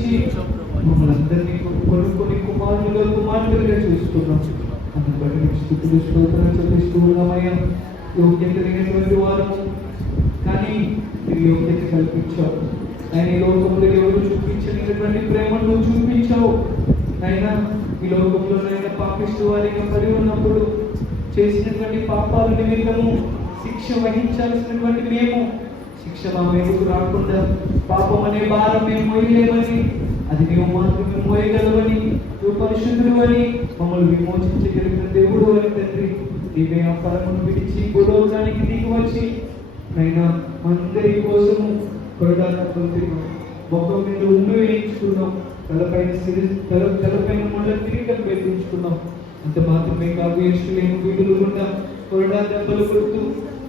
ప్రేమించి మమ్మల్ని అందరినీ కొనుక్కొని కుమారులుగా చూసుకున్నాం. అందుకు బట్టి మీకు స్తుతులు స్తోత్రాలు చెల్లిస్తూ ఉన్నామయ్యా. యోగ్యత లేనటువంటి వారము, కానీ మీరు యోగ్యత కల్పించావు. ఆయన ఈ లోకంలో ఎవరు చూపించలేనటువంటి ప్రేమను నువ్వు చూపించావు. అయినా ఈ లోకంలో నైనా పాపిస్తూ వారిగా పడి ఉన్నప్పుడు చేసినటువంటి పాపాల నిమిత్తము శిక్ష వహించాల్సినటువంటి మేము శిక్ష మా మీదకు రాకుండా పాపం అనే భారం మేము మోయలేమని, అది నీవు మాత్రమే మోయగలవని, నువ్వు పరిశుద్ధుడు అని, మమ్మల్ని విమోచించగలిగిన దేవుడు అని తండ్రి, నీవే ఆ పరమును విడిచి భూలోకానికి దిగి వచ్చి అయినా అందరి కోసము కొరడాలతో ముఖం మీద ఉండు వేయించుకున్నాం, తలపైన ముళ్ళ కిరీటం పెట్టించుకున్నాం. అంత మాత్రమే కాదు, యేసులేని వీధులు గుండా కొరడా దెబ్బలు కొడుతూ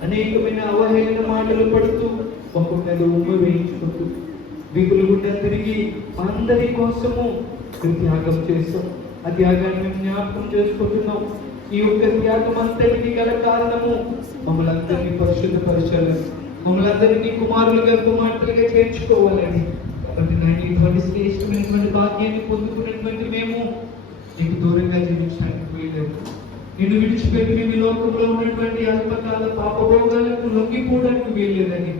అనేకమైన అవహేళన మాటలు పడుతూ ఒక్కొక్కరు ఉమ్మ వేయించుకుంటూ వీధులు గుండా తిరిగి అందరి కోసము త్యాగం చేస్తాం. ఆ త్యాగాన్ని మేము జ్ఞాపకం చేసుకుంటున్నాం. ఈ యొక్క త్యాగం అంతటికి గల కారణము మమ్మల్ని అందరినీ పరిశుద్ధపరచాలని, మమ్మల్ని అందరినీ కుమారులుగా కుమార్తెలుగా చేర్చుకోవాలని. కాబట్టి నేను ఇటువంటి శ్రేష్టమైనటువంటి భాగ్యాన్ని పొందుకున్నటువంటి మేము నీకు దూరంగా జీవించడానికి వీలేదు. నిన్ను విడిచిపెట్టి మేము లోకంలో ఉన్నటువంటి అల్పకాల పాపభోగాలకు లొంగిపోవడానికి వీల్లేదని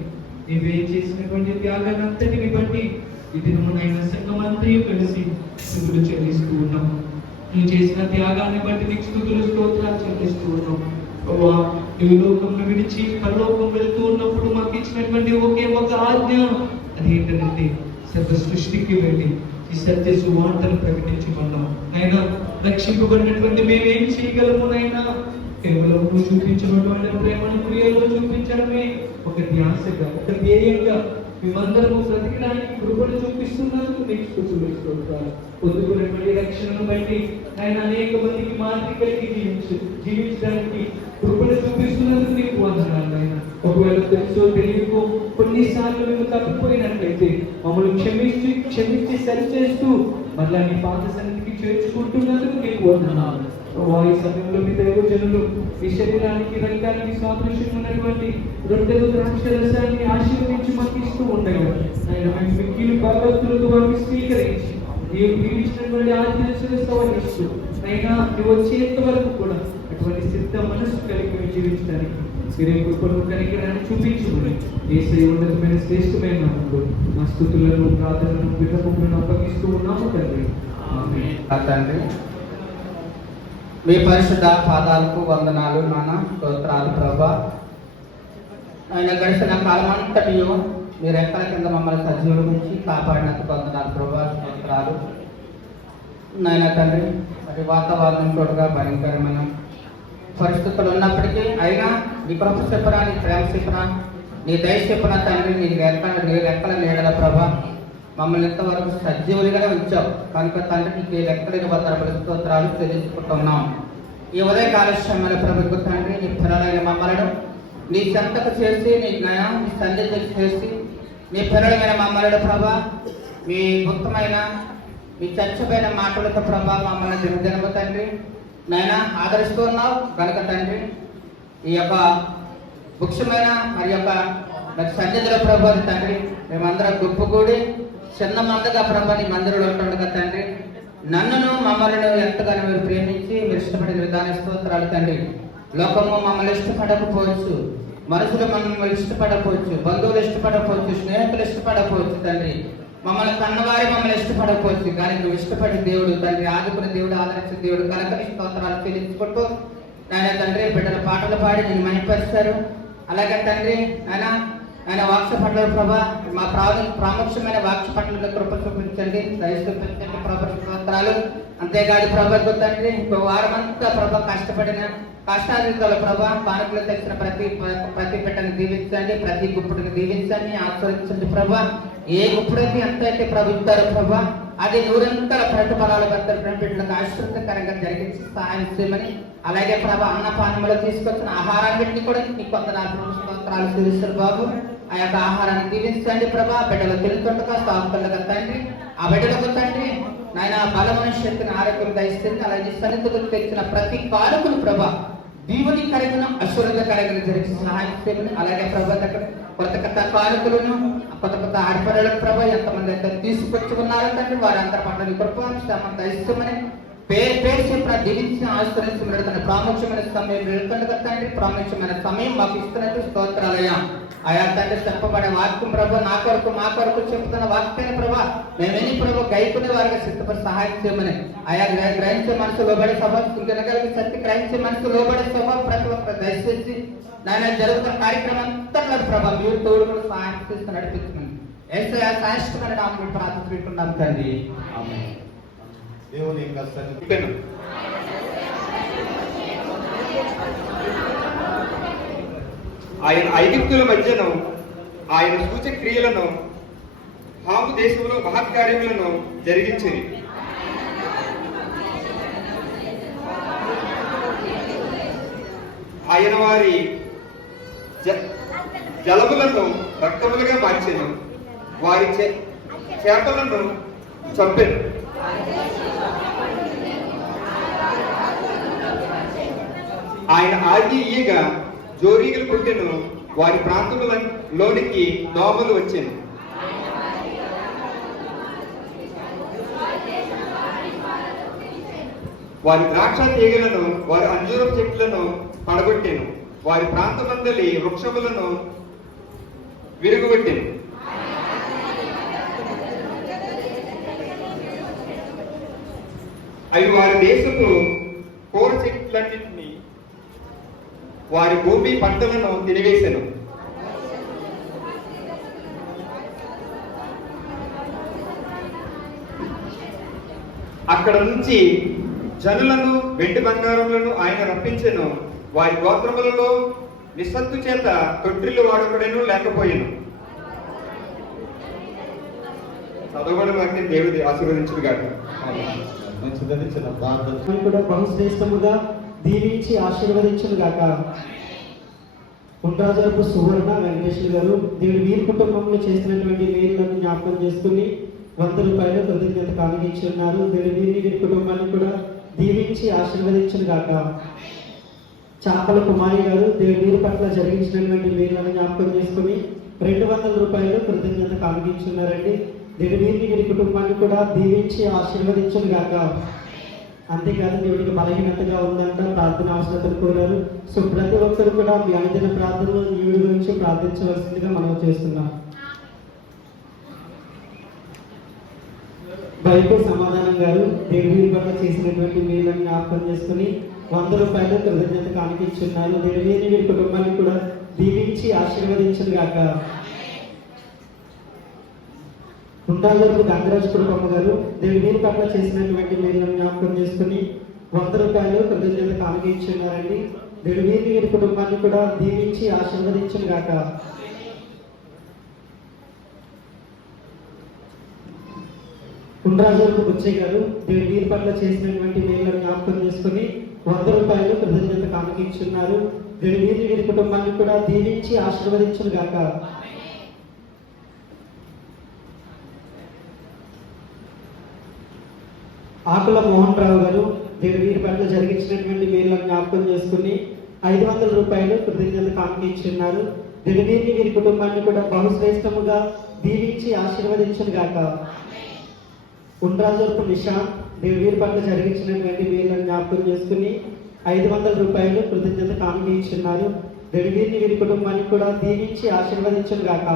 నీవే చేసినటువంటి త్యాగాన్ని అంతటిని బట్టి ఇది నువ్వునైనా సంఘమంతా కలిసి స్తుతులు చెల్లిస్తూ ఉన్నాం. నువ్వు చేసిన త్యాగాన్ని బట్టి నీకు స్తుతులు స్తోత్రాలు చెల్లిస్తూ ఉన్నాం. ప్రభువా, ఈ లోకంలో విడిచి పరలోకం వెళ్తూ ఉన్నప్పుడు మాకు ఇచ్చినటువంటి ఒకే ఒక ఆజ్ఞ, అదేంటంటే సర్వ సృష్టికి వెళ్ళి ఈ సత్య సువార్తను ప్రకటించుకున్నాం. అయినా రక్షింపబడినటువంటి మేమేం చేయగలము నైనా? కేవలం నువ్వు చూపించినటువంటి ప్రేమను క్రియలో చూపించడమే ఒక ధ్యాసగా, ఒక ధ్యేయంగా మేమందరము బ్రతికడానికి కృపను చూపిస్తున్నందుకు నీకు స్తుతులు స్తోత్రాలు. పొందుకున్నటువంటి రక్షణను బట్టి ఆయన అనేక మందికి మాదిరి కలిగి జీవించడానికి కృపను చూపిస్తున్నందుకు నీకు వందనాలు. ఆయన ఒకవేళ తెలుసో తెలియకో కొన్నిసార్లు మేము తప్పిపోయినట్లయితే మమ్మల్ని క్షమించి సరిచేస్తూ మళ్ళా నీ పాత సన్నిధికి చేర్చుకుంటున్నందుకు నీకు వందనాలు. ఈ సమయంలో మీ దైవజనులు ఈ శరీరానికి రక్తానికి సాదృశ్యం ఉన్నటువంటి రొట్టెలు ద్రాక్ష రసాన్ని ఆశీర్వదించి మాకు ఇస్తూ ఉండగా ఆయన మేము మిక్కిలి భగవంతులతో వారిని స్వీకరించి నీవు ఇచ్చినటువంటి ఆశీర్వదిస్తూ అయినా నువ్వు వచ్చేంత వరకు కూడా అటువంటి సిద్ధ మనసు కలిగి జీవించడానికి మీరే కృపను కనికరాన్ని చూపించుకుని యేసయ్య ఉన్నతమైన శ్రేష్టమైన నామములో మా స్తుతులను ప్రార్థనలను విన్నపములను అప్పగిస్తూ ఉన్నాము తండ్రి. ఆమేన్. తండ్రి, మీ పరిశుద్ధ పాదాలకు వందనాలు నాన్న, స్తోత్రాలు ప్రభా. ఆయన గడిచిన కాలమంతటియో మీరు ఎక్కల కింద మమ్మల్ని సజీవుల నుంచి కాపాడినందుకు వందనాలు ప్రభా, స్తోత్రాలు నాయన తండ్రి. మరి వాతావరణం తోడుగా భయంకరమైన పరిస్థితులు ఉన్నప్పటికీ అయినా నీ కృప చెప్పరా, నీ ప్రేమ చెప్పరా, నీ దయ చెప్పరా తండ్రి. నీ రెక్కల నీడల ప్రభా మమ్మల్ని ఇంతవరకు సజీవులుగానే ఉంచావు కనుక తండ్రి నీకు లెక్కలేని వందనములు స్తోత్రాలు తెలుసుకుంటున్నాం. ఈ ఉదయ కాలశ్రమాల ప్రభుత్వ తండ్రి నీ పిల్లలైన మమ్మలను నీ చెంతకు చేసి నీ జ్ఞానం నీ సన్నిధికి చేసి నీ పిల్లలమైన మమ్మలను ప్రభా మీ గుప్తమైన మీ చచ్చమైన మాటలతో ప్రభా మమ్మల్ని దినదినము తండ్రి నాయన ఆదరిస్తూ ఉన్నావు కనుక తండ్రి ఈ యొక్క ముఖ్యమైన మరి యొక్క సన్నిధిలో ప్రభా తండ్రి మేమందరం గుప్పుకూడి చిన్న మందగా ప్రభా నీ మందిరంలో ఉంటుండగా తండ్రి నన్నును మమ్మల్ని ఎంతగానో మీరు ప్రేమించి మీరు ఇష్టపడిన విధాన స్తోత్రాలు తండ్రి. లోకము మమ్మల్ని ఇష్టపడకపోవచ్చు, మనుషులు మమ్మల్ని ఇష్టపడకపోవచ్చు, బంధువులు ఇష్టపడకపోవచ్చు, స్నేహితులు ఇష్టపడకపోవచ్చు తండ్రి, మమ్మల్ని కన్నవారి మమ్మల్ని ఇష్టపడకపోవచ్చు, కానీ నువ్వు ఇష్టపడే దేవుడు తండ్రి, ఆదుకునే దేవుడు, ఆదరించే దేవుడు కనుక నీ స్తోత్రాలు చెల్లించుకుంటూ నాయన తండ్రి బిడ్డల పాటలు పాడి నేను మహిమపరుస్తారు. అలాగే తండ్రి ఆయన వాక్య పట్ల ప్రభా మా ప్రాముఖ్యమైన వాక్య పట్ల కృప చూపించండి, దయచూపించండి ప్రభా స్తోత్రాలు. అంతేకాదు ప్రభా తండ్రి ఇంకో వారం అంతా ప్రభా కష్టపడిన కష్టాధికారుల ప్రభా పానకులు తెచ్చిన ప్రతి బిడ్డని దీవించండి, ప్రతి గుప్పుడిని దీవించండి, ఆస్వాదించండి ప్రభా. ఏ గుప్పుడైతే ఎంత అయితే ప్రభు ఇస్తారో ప్రభా అది నూరంతల ప్రతిఫలాలు భర్తలు బిడ్డలకు ఆశ్చర్యకరంగా జరిగించి సహాయం చేయమని, అలాగే ప్రభా అన్నపానములు తీసుకొచ్చిన ఆహారాన్ని కూడా నీకు స్తోత్రాలు తెలుస్తారు బాబు. ఆ యొక్క ఆహారాన్ని దీవించండి ప్రభా. బిడ్డలు తెలుతుండగా సాగుతుండగా తండ్రి ఆ బిడ్డలకు తండ్రి నాయన బలమైన శక్తిని ఆరోగ్యం దయస్తుంది. అలాగే సన్నిధికి తెచ్చిన ప్రతి కారకులు ప్రభా దీవుని కరిగిన అశ్వరత కరిగిన జరిగి సహాయం చేయమని, అలాగే ప్రభా కొత్త కారకులను కొత్త కొత్త ఆడపిల్లలకు ప్రభా ఎంతమంది అయితే తీసుకొచ్చి ఉన్నారో తండ్రి వారందరి పట్ల నీ కృప ఇష్టమని పేరు పేరు చెప్పిన దీవించిన ఆశ్రయించి తన ప్రాముఖ్యమైన సమయం వెళ్తుండగా తండ్రి ప్రాముఖ్యమైన సమయం మాకు ఇస్తున్నట్టు స్తోత్రాలయ్యా. ఆయా తండ్రి చెప్పబడే వాక్యం ప్రభా నా కొరకు మా కొరకు చెప్తున్న వాక్యాన్ని ప్రభా మేమేని ప్రభు గైకునే వారికి సిద్ధపడి సహాయం చేయమని ఆయా గ్రహించే మనసు లోబడే సభ వినగలిగి సత్య గ్రహించే మనసు లోబడే సభ ప్రతి ఒక్కరు దయచేసి నాయన జరుగుతున్న కార్యక్రమం అంతా ప్రభా మీరు తోడు కూడా సహాయం చేస్తూ నడిపించమని ఏసయ్య శాశ్వతమైన నామములో ప్రార్థిస్తున్నాం తండ్రి. ఆమేన్. దేవుని యొక్క సన్నిధిని ఆయన ఐగుప్తుల మధ్యను ఆయన సూచక్రియలను హాము దేశంలో మహత్కార్యములను జరిగించింది. ఆయన వారి జలములను రక్తములుగా మార్చెను, వారి చేపలను చంపెను. ఆయన ఆగి ఈయగా జోరీగలు పుట్టెను, వారి ప్రాంతములలోనికి దోమలు వచ్చాను. వారి ద్రాక్ష తీగలను వారి అంజూరపు చెట్లను పడగొట్టెను, వారి ప్రాంతమందలి వృక్షములను విరుగుగొట్టెను. అవి వారి దేశపు కూర చెట్లన్నింటినీ వారి భూమి పంటలను తినివేశాను. అక్కడ నుంచి జనులను వెండి బంగారములను ఆయన రప్పించెను, వారి గోత్రములలో నిస్సత్తు చేత తొట్టిల్లు వాడుకడను లేకపోయాను. చదవబడిన వాక్యం దేవుడి ఆశీర్వదించును గాక. మంచిదని చిన్న ప్రార్థన కూడా బహుశ్రేష్టముగా దీవించి ఆశీర్వదించును గాక. ఉండ్రాజరపు సువర్ణ వెంకటేశ్వర గారు దేవుడు వీరి కుటుంబంలో చేసినటువంటి మేలులను జ్ఞాపకం చేసుకుని 100 రూపాయలు కృతజ్ఞత కానుగించి ఉన్నారు. దేవుడు వీరి కుటుంబాన్ని కూడా దీవించి ఆశీర్వదించును గాక. చాపల కుమారి గారు దేవుడు వీరి పట్ల జరిగించినటువంటి మేలులను జ్ఞాపకం చేసుకుని 200 రూపాయలు కృతజ్ఞత కానుగించున్నారండి. దేవుడు వీరి కుటుంబాన్ని కూడా దీవించి ఆశీర్వదించును గాక. అంతేకాదు దేవుడికి బలహీనతగా ఉందంట, ప్రార్థన అవసరతలు కోరారు. సో ప్రతి ఒక్కరు కూడా మీ అనుదిన ప్రార్థనలో ఈవిడ గురించి ప్రార్థించవలసిందిగా మనం చేస్తున్నాం. బైబిల్ సమాధానం గారు దేవుడి పట్ల చేసినటువంటి మేలులను జ్ఞాపకం చేసుకుని 100 రూపాయలు కృతజ్ఞత కానిపించున్నారు. దేవుడి వీరి కుటుంబాన్ని కూడా దీవించి ఆశీర్వదించును గాక. ఉండాలపు గంగరాజు కుటుంబం గారు దేవుడి పట్ల చేసినటువంటి మేలులను జ్ఞాపకం చేసుకుని 100 రూపాయలు కృతజ్ఞత కానుగించున్నారండి. దేవుడి వీరి కుటుంబాన్ని కూడా దీవించి ఆశీర్వదించును గాక. ఉండ్రాజులకు బుచ్చయ్య గారు దేవుడి వీరి పట్ల చేసినటువంటి మేలులను జ్ఞాపకం చేసుకుని 100 రూపాయలు కృతజ్ఞత కానుగించున్నారు. దేవుడి వీరి కుటుంబాన్ని కూడా దీవించి ఆశీర్వదించును గాక. ఆకుల మోహన్ రావు గారు దేవుడి వీరి పట్ల జరిగించినటువంటి మేలులను జ్ఞాపకం చేసుకుని 500 రూపాయలు కృతజ్ఞత కానుగించున్నారు. దేవుడి వీరి కుటుంబాన్ని కూడా బహుశ్రేష్టముగా దీవించి ఆశీర్వదించును గాక. ఉండ్రాజోర్పు నిశాంత్ దేవుడి వీరి పట్ల జరిగించినటువంటి మేలులను జ్ఞాపకం చేసుకుని 500 రూపాయలు కృతజ్ఞత కానుగించున్నారు. దేవుడి వీరి కుటుంబాన్ని కూడా దీవించి ఆశీర్వదించును గాక.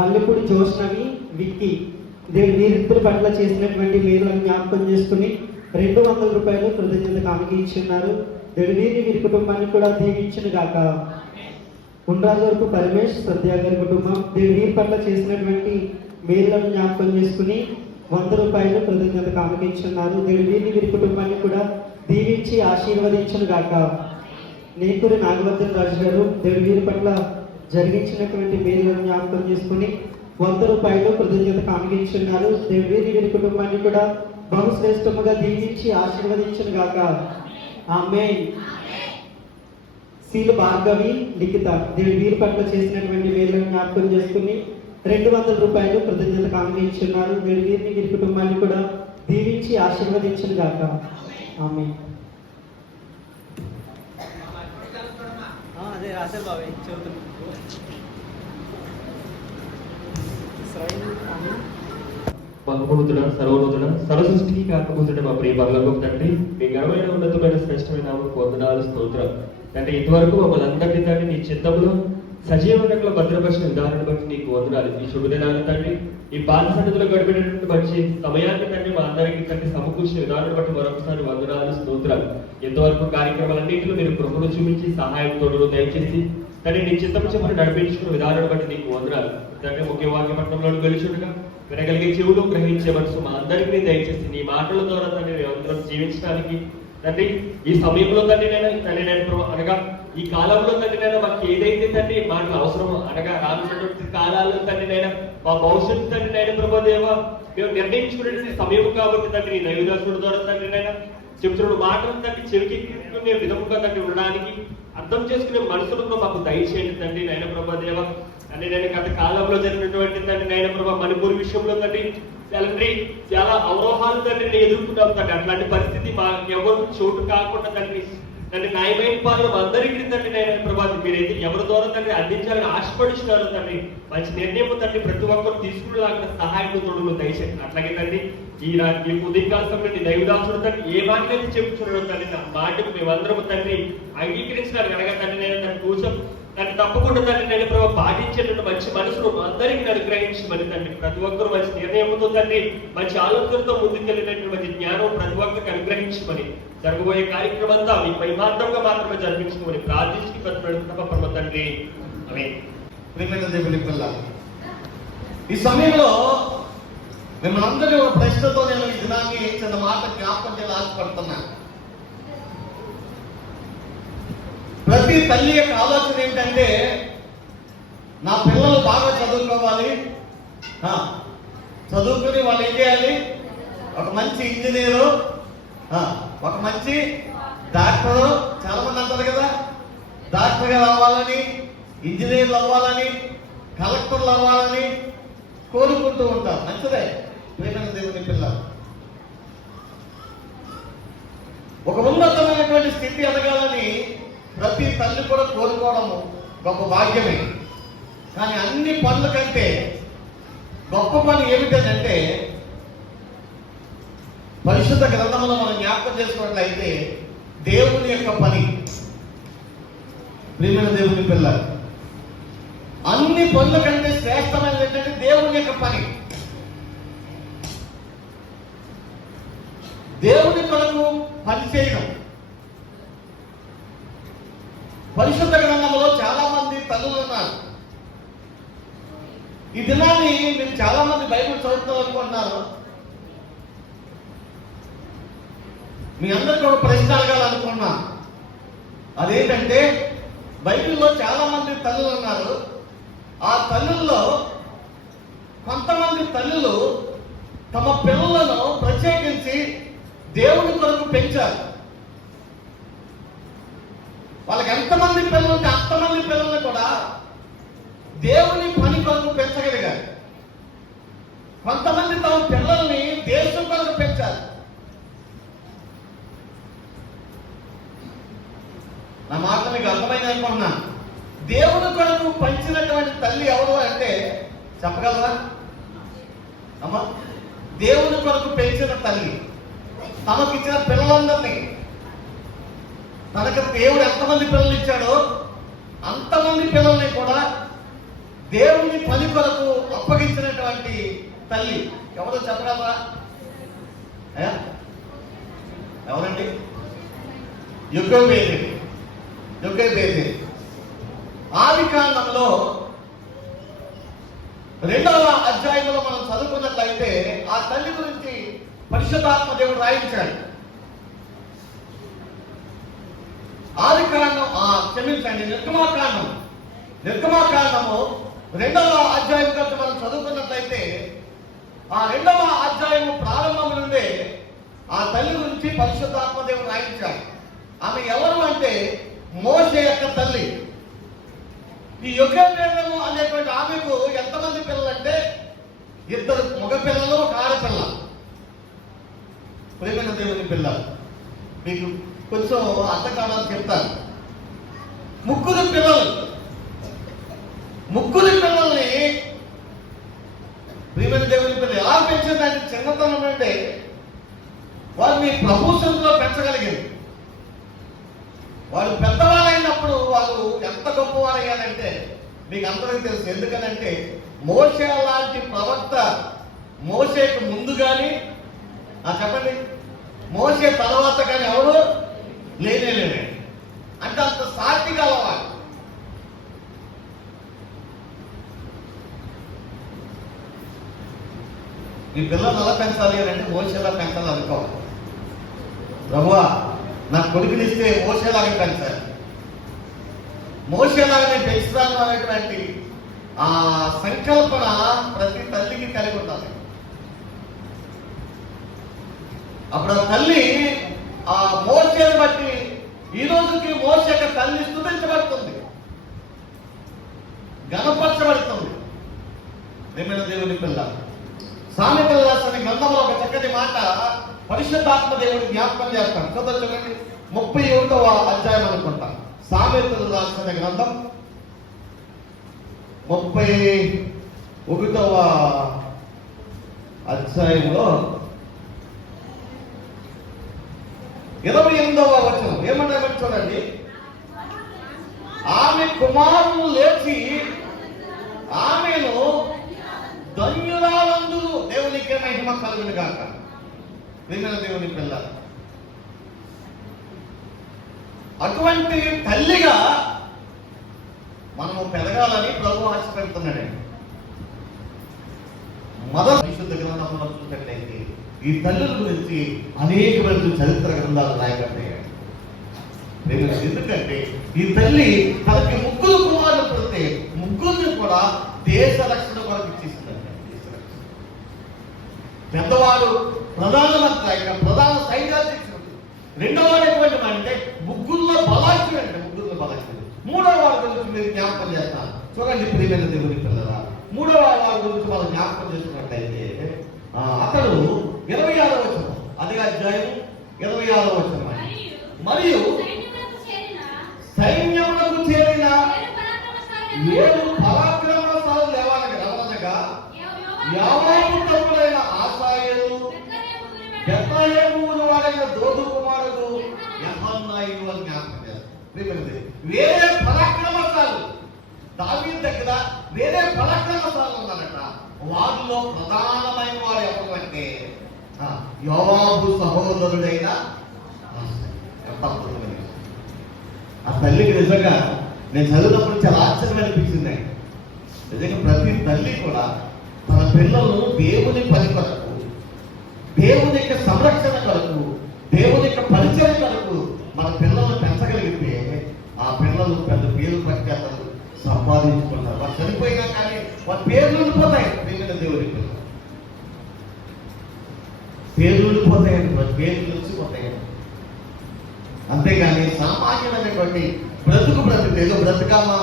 మల్లెపూడి జోష్నవి విక్కీ దేవుడు వీరిద్దరి పట్ల చేసినటువంటి మేలులను జ్ఞాపకం చేసుకుని 200 రూపాయలు కృతజ్ఞత కానుగించున్నారు. దేవుడు వీరి కుటుంబాన్ని కూడా దీవించును గాక. ఉండ్రాజోర్పు పరమేష్ సత్య గారి కుటుంబం దేవుడు వీరి పట్ల చేసినటువంటి మేలులను జ్ఞాపకం చేసుకుని 100 రూపాయలు కృతజ్ఞత కానుగించున్నారు. దేవుడు వీరి కుటుంబాన్ని కూడా దీవించి ఆశీర్వదించును గాక. నేకూరి నాగవర్ధన్ రాజు గారు దేవుడు వీరి పట్ల జరిగించినటువంటి మేలులను జ్ఞాపకం చేసుకుని 100 రూపాయలు కృతజ్ఞత కానుగించున్నారు. దేవుడు వీరి కుటుంబాన్ని కూడా బహుశ్రేష్టముగా దీవించి ఆశీర్వదించును గాక. ఆమేన్. శీల భార్గవి లిఖిత దేవుడు వీరి పట్ల చేసినటువంటి మేలులను జ్ఞాపకం చేసుకుని 200 రూపాయలు కృతజ్ఞత కానుగించున్నారు. దేవుడు వీరి కుటుంబాన్ని కూడా దీవించి ఆశీర్వదించును గాక. ఆమేన్. అదే రాశారు బాబాయ్ చెబుతున్నా. మహమూతుడ సర్వోన్నతుడ సర్వసృష్టికి కాకపోతుడ మా ప్రియ పరలోకపు తండ్రి మీ ఘనమైన ఉన్నతమైన శ్రేష్టమైన నామముకు వందనాలు స్తోత్రం తండ్రి ఇంతవరకు మమ్మల్ని అందరినీ తండ్రి నీ చిత్తంలో సజీవనలో భద్రపరిచిన విధానాన్ని బట్టి నీకు వందనాలు. ఈ శుభదినాన్ని తండ్రి ఈ పాద సన్నిధిలో గడిపినటువంటి మంచి సమయాన్ని తండ్రి మా అందరికీ తండ్రి సమకూర్చిన విధానాన్ని బట్టి మరొకసారి వందనాలు స్తోత్రాలు. ఎంతవరకు కార్యక్రమాలన్నింటిలో మీరు కృపను చూపించి సహాయం తోడును దయచేసి తండ్రి నీ చిత్తం చెప్పని నడిపించుకున్న విధానాన్ని బట్టి నీకు వందనాలు. తండ్రి ముఖ్య వాక్య పట్టణంలో వెలుచుండగా వినగలిగే చెవులు గ్రహించే మనసు మా అందరికీ దయచేసి నీ మాటల ద్వారా తండ్రి మేమందరం జీవించడానికి తండ్రి ఈ సమయంలో తండ్రి నేను అనగా ఈ కాలంలో తండ్రి నేను మాకు ఏదైతే తండ్రి మాటలు అవసరమో అనగా రానున్నటువంటి కాలాల్లో తండ్రి నేను మా భవిష్యత్తు తండ్రి నేను ప్రభుదేవ మేము నిర్ణయించుకునేటువంటి సమయం కాబట్టి తండ్రి నీ నైవేద్యాసుడు ద్వారా తండ్రి నేను చెప్తున్న మాటలు తండ్రి చెవికి విధముగా తండ్రి ఉండడానికి అర్థం చేసుకునే మనసులను మాకు దయచేయండి తండ్రి నైనా ప్రభుదేవ. అంటే నేను గత కాలంలో జరిగినటువంటి తండ్రి నైనా ప్రభా మణిపూర్ విషయంలో తండ్రి చాలా అవరోహాలు తండ్రిని ఎదుర్కొంటాం తండ్రి. అట్లాంటి పరిస్థితి మా ఎవరు చోటు కాకుండా తండ్రి న్యాయమైన పాలన అందరికీ తండ్రి నైనా ప్రభా మీరైతే ఎవరి ద్వారా తండ్రి అందించాలని ఆశపడిస్తున్నారు తండ్రి. మంచి నిర్ణయం తండ్రి ప్రతి ఒక్కరు తీసుకునేలాగా సహాయం తోడులు దయచేయండి. అట్లాగే తండ్రి ఈ ఉదయకాల సమయంలో దైవదాసుడు తండ్రి ఏ మాటలైతే చెప్పుతున్నాడో తండ్రి నా మాటకు మేమందరం తండ్రి అంగీకరించడానికి అనగా తండ్రి నేను దాన్ని కూర్చో దాన్ని తప్పకుండా తండ్రి నేను ప్రభావ పాటించేటువంటి మంచి మనసును అందరికీ అనుగ్రహించమని తండ్రి ప్రతి ఒక్కరు మంచి నిర్ణయంతో తండ్రి మంచి ఆలోచనతో ముందుకెళ్ళినటువంటి మంచి జ్ఞానం ప్రతి ఒక్కరికి అనుగ్రహించమని జరగబోయే కార్యక్రమం అంతా మీ పైమాత్రంగా మాత్రమే జరిపించుకోమని ప్రార్థించి ప్రతిపరమ తండ్రి ఆమేన్. ప్రియమైన దేవుని పిల్ల, ఈ సమయంలో మిమ్మల్ని అందరి ఒక ప్రశ్నతో నేను ఈ దినాన్ని చిన్న మాట జ్ఞాపకం చేయాలని ఆశపడుతున్నా. ప్రతి తల్లి యొక్క ఆలోచన ఏంటంటే నా పిల్లలు బాగా చదువుకోవాలి, చదువుకుని వాళ్ళు ఏం చేయాలి, ఒక మంచి ఇంజనీరు, ఒక మంచి డాక్టరు, చాలా మంది అంటారు కదా డాక్టర్గా అవ్వాలని, ఇంజనీర్లు అవ్వాలని, కలెక్టర్లు అవ్వాలని కోరుకుంటూ ఉంటారు. మంచిదే ప్రేమ దేవుని పిల్ల. ఒక ఉన్నతమైనటువంటి స్థితి ఎదగాలని ప్రతి తల్లి కూడా కోరుకోవడము గొప్ప భాగ్యమే. కానీ అన్ని పనుల కంటే గొప్ప పని ఏమిటంటే పరిశుద్ధ గ్రంథంలో మనం జ్ఞాపకం చేసుకున్నట్లయితే దేవుని యొక్క పని. ప్రియమైన దేవుని పిల్ల, అన్ని పనుల కంటే శ్రేష్టమైనది ఏంటంటే దేవుని యొక్క పని. దేవుని కొరకు పని చేయడం. పరిశుద్ధ గ్రంథంలో చాలా మంది తల్లులు ఉన్నారు. ఈ దినాన్ని మీరు చాలా మంది బైబిల్ చదువుతారు అనుకుంటున్నారు. మీ అందరికీ ఒక ప్రశ్న అడగాలనుకున్నా. అదేంటంటే బైబిల్లో చాలా మంది తల్లులు ఉన్నారు. ఆ తల్లుల్లో కొంతమంది తల్లులు తమ పిల్లలను ప్రత్యేకించి దేవుని కొరకు పెంచారు. వాళ్ళకి ఎంతమంది పిల్లలు ఉంటే అంతమంది పిల్లల్ని కూడా దేవుని పని కొరకు పెంచగలిగారు. కొంతమంది తమ పిల్లల్ని దేశం కొరకు పెంచారు. నా మాట మీకు అర్థమైంది అనుకున్నా. దేవుని కొరకు పంచినటువంటి తల్లి ఎవరు అంటే చెప్పగలరా అమ్మా? దేవుని కొరకు పెంచిన తల్లి తమకిచ్చిన పిల్లలందరినీ, తనకు దేవుడు ఎంతమంది పిల్లలు ఇచ్చాడో అంతమంది పిల్లల్ని కూడా దేవుని పని కొరకు అప్పగించినటువంటి తల్లి ఎవరో చెప్పగలరా? ఎవరండి? యోకేబేది. ఆదికాండంలో 2వ అధ్యాయంలో మనం చదువుకున్నట్లయితే ఆ తల్లి గురించి పరిశుద్ధాత్మ దేవుడు రాయించాడు. ఆదికాండం క్షమించండి, నిర్గమాకాండము 2వ అధ్యాయం కంటే మనం చదువుకున్నట్లయితే ఆ 2వ అధ్యాయము ప్రారంభం నుండే ఆ తల్లి గురించి పరిశుద్ధాత్మ దేవుడు రాయించాడు. ఆమె ఎవరు అంటే మోషే యొక్క తల్లి. ఈ యోకేబేదము అనేటువంటి ఆమెకు ఎంతమంది పిల్లలంటే 2 మగ పిల్లలు, ఒక ఆడపిల్ల. ప్రేమైన దేవుని పిల్ల, మీకు కొంచెం అంతకాలం చెప్తాను. 3 పిల్లల్ని మోషే దాని చిన్నతనం అంటే వారిని ప్రభు సన్నిధిలో పెంచగలిగింది. వాళ్ళు పెద్దవాళ్ళైనప్పుడు వాళ్ళు ఎంత గొప్పవారయ్యారంటే మీకు అందరికీ తెలుసు. ఎందుకనంటే మోషే లాంటి ప్రవక్త మోషేకు ముందు కానీ చెప్పండి, మోషే తర్వాత కానీ ఎవరు లేనే అంటే అంత సాటి గలవాడు. ఈ పిల్లలు ఎలా పెంచాలి అని అంటే మోసేలా పెంచాలి అనుకోవాలి. ప్రభువా నాకు కొడుకునిస్తే మోసేలాగా పెంచాలి, మోసేలాగానే పెంచుతాను అనేటువంటి ఆ సంకల్పన ప్రతి తల్లికి కలిగి ఉండాలి. అప్పుడు ఆ తల్లి ఆ మోసేని బట్టి ఈ రోజుకి మోసే యొక్క తల్లి స్తుతించబడుతుంది, గణపరచబడుతుంది. ప్రియమైన దేవుని పిల్ల, సామెతలు రాసిన గ్రంథంలో ఒక చక్కటి మాట పరిశుద్ధాత్మ దేవుని జ్ఞాపకం చేస్తాను. చూడండి 31వ అధ్యాయం అనుకుంటా. సామెతలు రాసిన గ్రంథం 31వ అధ్యాయంలో 28వ వచనం ఏమన్నా చూడండి. ఆమె కుమారులు లేచి ఆమెను ధన్యురాలందురు. దేవునికే మహిమ కలుగును గాక. ప్రియమైన దేవుని పిల్ల, అటువంటి తల్లిగా మనము పెరగాలని ప్రభు ఆశపెడుతున్నాడండి. పరిశుద్ధ గ్రంథంలో చూసినట్లయితే ఈ తల్లుల గురించి అనేకమైన చరిత్ర గ్రంథాలు రాయబడ్డాయి. ఎందుకంటే ఈ తల్లి తనకి ముగ్గురు కుమారులు పెడితే ముగ్గురిని కూడా దేశ రక్షణ కొరకు ఇచ్చేసిందండి. పెద్దవాడు ప్రధానమంత్రి, ఇక ప్రధాన సైన్యాధ్యక్షుడు. రెండోవాడు ఎటువంటి అంటే ముగ్గురులో బలాక్యుడు అంటే ముగ్గురులో బలాక్యుడు. మూడవ వారి గురించి మీరు జ్ఞాపకం చేస్తాను. చూడండి ప్రియమైన దేవుని పిల్లరా, మూడవ వారి గురించి మనం జ్ఞాపకం చేసుకున్నట్లయితే అతడు 26వ వచనం, అదే అధ్యాయం 26వ వచనం. మరియు సైన్యములకు చేరిన 7 పరాక్రమశాలు లేవనగా యావాబు తమ్ముడైన ఆసాయేలు, బెత్లెహేము ఊరు వాడైన దోదు కుమారుడు యెహోన్నాయిను అని జ్ఞాపకం చేస్తారు. వేరే పరాక్రమశాలు దావీదు దగ్గర వేరే పరాక్రమశాలు ఉన్నారట. వారిలో ప్రధానమైన వారు ఎవరు అంటే యోవాబు సహోదరుడైన ఆ తల్లికి నిజంగా నేను చదివినప్పుడు చాలా ఆశ్చర్యం అనిపించింది. నిజంగా ప్రతి తల్లి కూడా తన పిల్లలను దేవుని పని కొరకు, దేవుని యొక్క సంరక్షణ కొరకు, దేవుని యొక్క పరిచయం కొరకు మన పిల్లలను పెంచగలిగితే ఆ పిల్లలు పెద్ద పేరు పట్టుకెళ్తారు, సంపాదించుకుంటారు. వాళ్ళు చనిపోయినా కానీ వాళ్ళ పేర్లు ఉండిపోతాయి. ప్రియమైన దేవుని పిల్లలు పేర్లు ఉండిపోతాయండి, వాళ్ళ పేర్లు తెలిసిపోతాయండి. అంతేగాని సామాన్యమైనటువంటి బ్రతుకు ఏదో బ్రతుకామా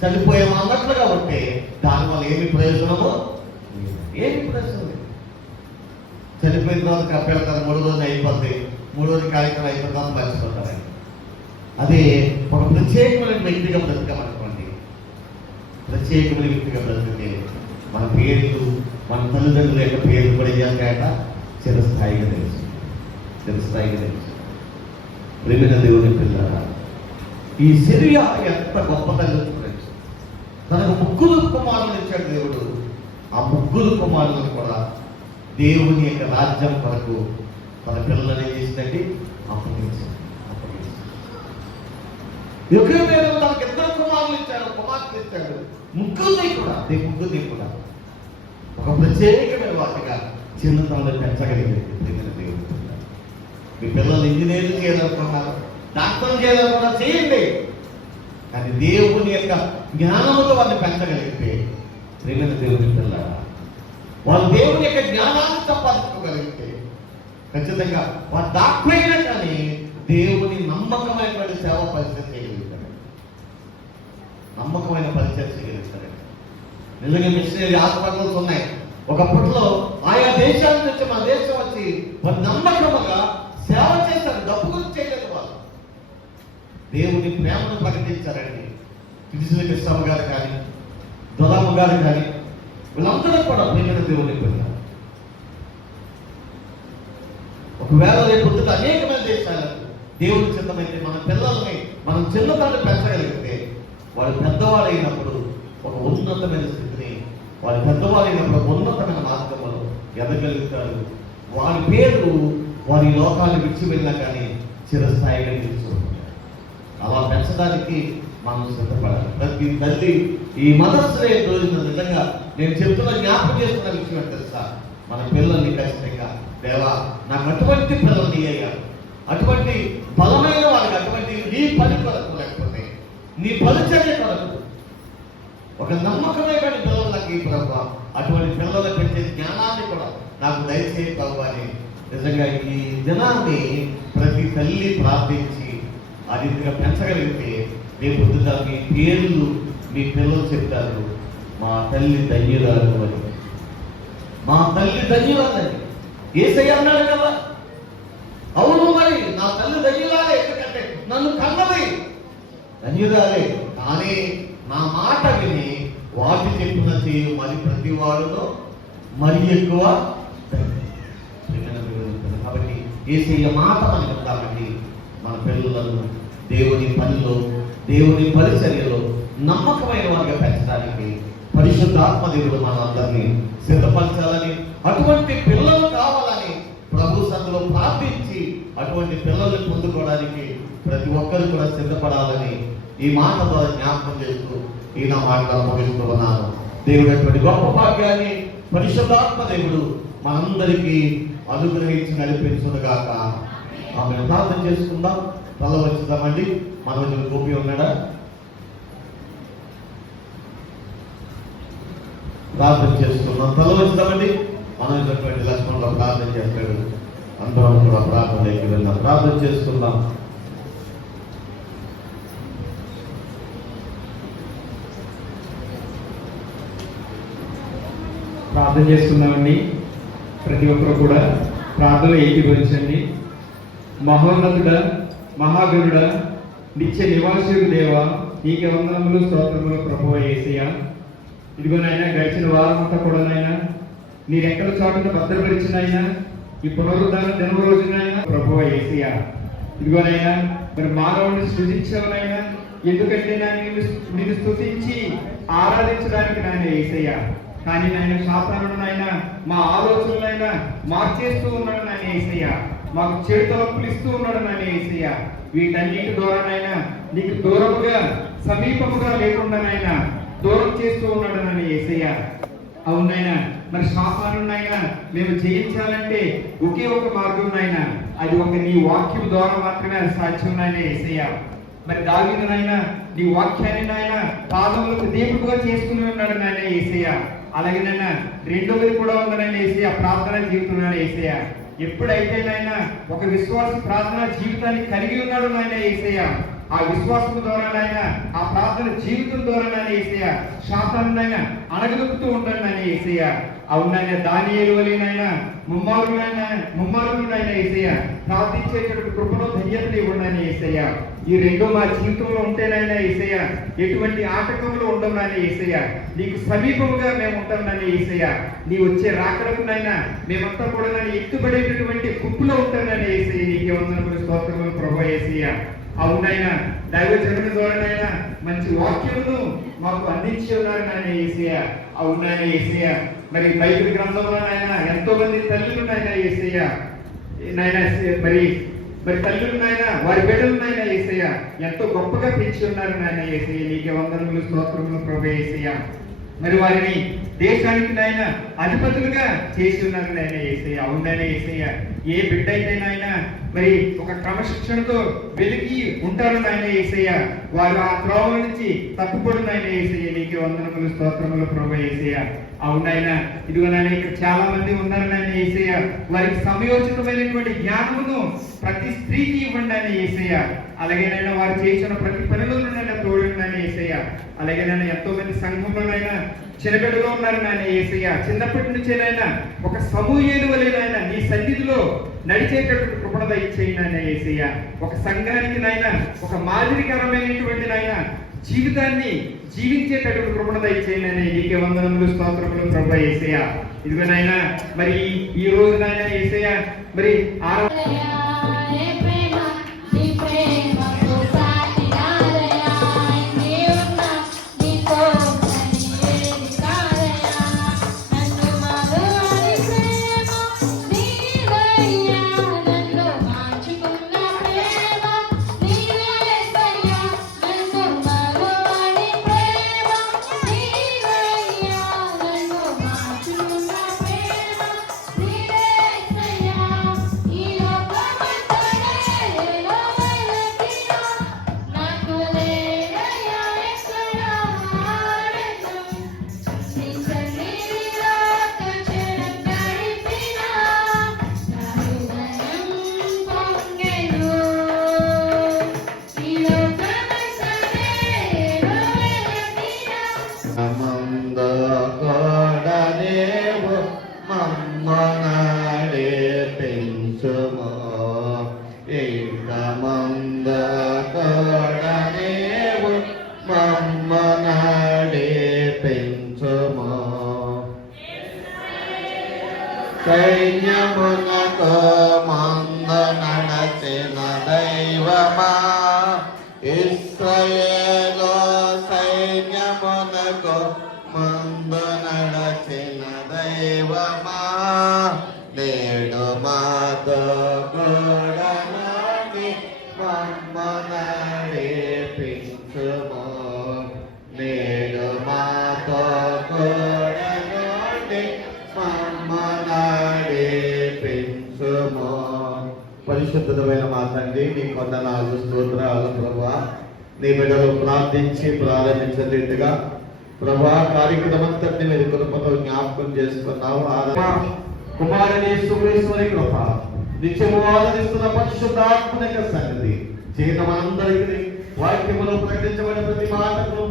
చనిపోయామా అన్నట్లుగా ఉంటే దానివల్ల ఏమి ప్రయోజనమో ఏమి ప్రయోజనం లేదు. చనిపోయిన తర్వాత కప్పెడతారు, 3 రోజులు అయిపోద్ది, 3 రోజుల కార్యక్రమం అయిపోయిన తర్వాత మర్చిపోతారు. అదే ఒక ప్రత్యేకమైన వ్యక్తిగా బ్రతకమనుకోండి, ప్రత్యేకమైన వ్యక్తిగా బ్రతికితే మన పేర్లు, మన తల్లిదండ్రుల యొక్క పేర్లు కూడా ఏం చిరస్థాయిగా తెలుసు. ప్రియమైన దేవుని పిల్లరా, ఈ సిరియా ఎంత గొప్ప తల్లి చూడండి. తనకు 3 కుమారులు ఇచ్చాడు దేవుడు. ఆ 3 కుమారులను కూడా దేవుని యొక్క రాజ్యం కొరకు తన పిల్లలని చేసినట్టు అప్పగించాడు. ఒకే పేరు తనకు 2 కుమారులు ఇచ్చాడు, కుమార్తెలు ఇచ్చాడు. ముగ్గురిని కూడా ఒక ప్రత్యేకమైన వాటిగా చిన్నతనంలో పెంచగలిగింది. దేవుడు మీ పిల్లలు ఇంజనీర్లు చేయాలనుకున్నారు, డాక్టర్లు చేయాలనుకున్నారు, చేయండి. కానీ దేవుని యొక్క జ్ఞానంతో వాళ్ళని పెంచగలిగితే ప్రియమైన దేవుని పిల్లలు వాళ్ళు దేవుని యొక్క జ్ఞానాన్ని సంపాదించుకోగలిగితే ఖచ్చితంగా వాళ్ళు డాక్టర్ అయినా కానీ దేవుని నమ్మకమైనటువంటి సేవ పరిచయం చేయగలుగుతారు, నమ్మకమైన పరిచయం చేయగలుగుతారు. నిజంగా మిషనరీ హాస్పిటల్స్ ఉన్నాయి. ఒకప్పట్లో ఆయా దేశాల నుంచి మన దేశం వచ్చి వాళ్ళు నమ్మకముగా సేవ చేశారు. డబ్బు గురించి చేయలేదు, వాళ్ళు దేవుని ప్రేమను ప్రకటించారండి. కిరిసిల కృష్ణమ్మ గారు కానీ, దొరమ్మ గారు కానీ, వీళ్ళందరూ కూడా ప్రియమైన దేవుని పిల్లలు ఒకవేళ రేపు పొద్దుట అనేకమైన దేశాలకు దేవుని చిత్తమైతే మన పిల్లల్ని మనం చిన్నదాన్ని పెంచగలిగితే వాడు పెద్దవాడైనప్పుడు ఒక ఉన్నతమైన స్థితిని, వాడు పెద్దవాడైనప్పుడు ఒక ఉన్నతమైన మార్గంలో ఎదగలుగుతారు. వారి పేరు వారి లోకాన్ని విడిచి వెళ్ళినా కానీ చిరస్థాయిగా నిలుచుకుంటారు. అలా పెంచడానికి మనం సిద్ధపడాలి. ప్రతి తల్లి ఈ మదర్స్ డే రోజున నిజంగా నేను చెప్తున్న జ్ఞాపకం చేస్తున్న విషయం ఏంటో తెలుసా, మన పిల్లల్ని ఖచ్చితంగా దేవా నాకు అటువంటి పిల్లల్ని అయ్యారు, అటువంటి బలమైన వాళ్ళకి, అటువంటి నీ పని కొరకు లేకపోతే నీ పరిచర్య కొరకు ఒక నమ్మకమైన పిల్లలకి ప్రభు అటువంటి పిల్లలు పెంచే జ్ఞానాన్ని కూడా నాకు దయచేసి ప్రభు అని నిజంగా ఈ దినాన్ని ప్రతి తల్లి ప్రార్థించి ఆ రీతిగా పెంచగలిగితే రేపు మీ పేర్లు మీ పిల్లలు చెప్తారు, మా తల్లి ధన్యురాలు అని. మా తల్లి ధన్యురాలని యేసయ్య అన్నాడు కదా. అవును, మరి నా తల్లి ధన్యురాలే, ఎందుకంటే నన్ను కన్నది ధన్యురాలే. కానీ నా మాట విని వాటి చెప్పిన చేయు మరి ప్రతి వాడులో మరి ఎక్కువ. కాబట్టి యేసయ్య మాట మనకు కాబట్టి మన పిల్లలను దేవుని పనిలో, దేవుని పరిచర్యలో నమ్మకమైన వారిగా పెంచడానికి పరిశుద్ధాత్మ దేవుడు మనందరినీ సిద్ధపరచాలని, అటువంటి పిల్లలు కావాలని ప్రభు సన్నిధిలో ప్రార్థించి అటువంటి పిల్లల్ని పొందుకోవడానికి ప్రతి ఒక్కరు కూడా సిద్ధపడాలని ఈ మాట ద్వారా జ్ఞాపకం చేస్తూ ఈ నా మాటలు ముగిస్తూ ఉన్నాను. దేవుడు అటువంటి గొప్ప భాగ్యాన్ని పరిశుద్ధాత్మ దేవుడు మనందరికీ అనుగ్రహించి నడిపించుగాక. ఆమె ప్రార్థన చేసుకుందాం. తల వచ్చుదామండి. మనోజులు గోపి ఉన్నాడా? ప్రార్థన చేసుకుందాం. తల వచ్చుదామండి. మనోజులటువంటి లక్ష్మణులో ప్రార్థన చేస్తాడు. అందరం కూడా ప్రార్థనలోకి వెళ్దాం. ప్రార్థన చేసుకుందాం. ప్రార్థన చేస్తున్నామండి. ప్రతి ఒక్కరు కూడా ప్రార్థనలో ఏకీభవించండి. మహోన్నతుడా, మహాగరుడ, నిత్య నివాసుడు దేవ, నీకే వందనములు, స్తోత్రములు ప్రభువా యేసయ్య. ఇదిగోనైనా గడిచిన వారం అంతా కూడా నాయనా నీ రెక్కల చాటును భద్రపరిచినైనా ఈ పునరుద్ధాన జన్మ రోజునైనా ప్రభువా యేసయ్య. ఇదిగోనైనా మరి మానవుని సృజించవనైనా, ఎందుకంటే నేను స్తుతించి ఆరాధించడానికి నాయన యేసయ్య. కానీ నాయన శాతానుడు నాయన మా ఆలోచనలైనా మార్చేస్తూ ఉన్నాడు నాయన యేసయ్య. మాకు చెడు తలపులు ఇస్తూ ఉన్నాడు నాయన యేసయ్య. వీటన్నిటి ద్వారానైనా నీకు దూరముగా సమీపముగా లేకుండా నాయన దూరం చేస్తూ ఉన్నాడు నాయన యేసయ్య. అవునైనా మరి శాతానుడినైనా మేము జయించాలంటే ఒకే ఒక మార్గం నాయన, అది ఒక నీ వాక్యం ద్వారా మాత్రమే అది సాధ్యం నాయన యేసయ్య. మరి దావీదునైనా నీ వాక్యాన్ని నాయన పాదములకు దీపముగా చేసుకుని ఉన్నాడు నాయన యేసయ్య. అలాగే నాయన రెండవది కూడా ఉందనైనా యేసయ్య, ప్రార్థన జీవితం నాయన యేసయ్య. ఎప్పుడైతే నాయన ఒక విశ్వాస ప్రార్థన జీవితాన్ని కలిగి ఉన్నాడు నాయన యేసయ్య, ఆ విశ్వాసం ద్వారా నాయన ఆ ప్రార్థన జీవితం ద్వారా నాయన యేసయ్య శాతాన్నైనా అణగదొక్కుతూ ఉంటాడు నాయన యేసయ్య. అవునైనా దానియేలు వలెనైనా ముమ్మారులైన యేసయ్య ప్రార్థించేటటువంటి కృపలో ధన్యతలు ఇవ్వండి యేసయ్య. ఈ రెండు మా జీవితంలో ఉంటేనైనా యేసయ్య ఎటువంటి ఆటంకంలో ఉండవు నాయన యేసయ్య. నీకు సమీపముగా మేము ఉంటాం నాయన యేసయ్య. నీ వచ్చే రాకడకునైనా మేమంతా కూడా నన్ను ఎత్తుబడేటటువంటి గుంపులో ఉంటాం నాయన యేసయ్య. నీకే వందనములు, స్తోత్రములు ప్రభువా యేసయ్య. అవునైనా దైవజనుని ద్వారానైనా మంచి వాక్యమును మాకు అందించి ఉన్నారు నాయన యేసయ్య. అవునైనా యేసయ్య, మరి బైబిల్ గ్రంథంలో నాయన ఎంతో మంది తల్లులు నాయన యేసయ్య నాయన, మరి తల్లులు నాయన వారి బిడ్డలు నాయన యేసయ్య ఎంతో గొప్పగా పెంచి ఉన్నారు నాయన యేసయ్య. నీకే వందనములు, స్తోత్రములు ప్రభువా యేసయ్య. మరి వారిని దేశానికి నాయన అధిపతులుగా చేసి ఉన్నారు నాయన యేసయ్య. అవునైనా యేసయ్య, ఏ బిడ్డ అయితే నాయన మరి ఒక క్రమశిక్షణతో వెలిగి ఉంటారు నాయన యేసయ్య, వారు ఆ త్రోవ నుంచి తప్పుపడు నాయన యేసయ్య. నీకే వందనములు, స్తోత్రములు ప్రభువా యేసయ్య. అవునైనా ఇదిగో నాయన ఇక్కడ చాలా మంది ఉన్నారు నాయన యేసయ్య, వారికి సమయోచితమైనటువంటి జ్ఞానమును ప్రతి స్త్రీకి ఇవ్వండి నాయన యేసయ్య. అలాగేనైనా వారు చేసిన ప్రతి పనులలోనైనా తోడు నాయన యేసయ్య. అలాగేనైనా ఎంతో మంది సంఘంలోనైనా చిన్నబిడ్డలో ఉన్నారు నాయన యేసయ్య. చిన్నప్పటి నుంచేనైనా ఒక సమూయేలు వలెనైనా నీ సన్నిధిలో నడిచేటటువంటి కృపణ దయచేయండి నాయన యేసయ్య. ఒక సంఘానికి నాయన ఒక మాదిరికరమైనటువంటి నాయన జీవితాన్ని జీవించేటటువంటి కృపణ దయచేయండి. నీకే వందనములు, స్తోత్రములు ప్రభు యేసయ్య. ఇదిగో నాయన, మరి ఈ రోజు నాయన యేసయ్య మరి సైన్యమునకు మందు నడచిన దైవమా, ఇశ్రాయేలు సైన్యమునకు మందు నడచిన దైవమా, నేడు మాతో కూడా మమ్ము నడిపించుము, నేడు మాతో కూడా మమ్ము నడిపించుము. పరిశుద్ధమైన మా తండ్రి, నీ కొందనాలు, స్తోత్రాలు ప్రభువా. నీ బిడ్డలు ప్రార్థించి ప్రారంభించిన రీతిగా ప్రభా కార్యక్రమం అంతటిని మీరు కృపతో జ్ఞాపకం చేసుకున్నావు. కుమారుని యేసుక్రీస్తుని కృప, నిత్యము ఆదరిస్తున్న పరిశుద్ధాత్మ సన్నిధి జీవితమందరికీ వాక్యములో ప్రకటించబడిన ప్రతి మాటకు,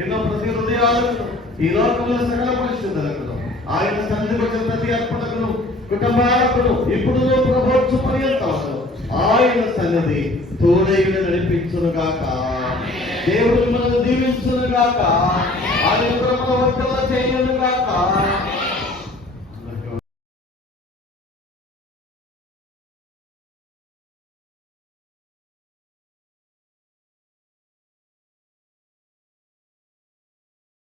ఎన్నో ప్రతి హృదయాలకు, ఈ లోకంలో సకల పరిశుద్ధులకు, ఆయన సన్నిధికి వచ్చిన ప్రతి అర్పణకును, కుటుంబాలకును, ఇప్పుడు ప్రభుత్వ పర్యంతము ఆయన సన్నిధి తోడైన నడిపించును గాక. దేవుడు మనల్ని దీవించును గాక. ఆయన కృప వర్తన చేయును గాక.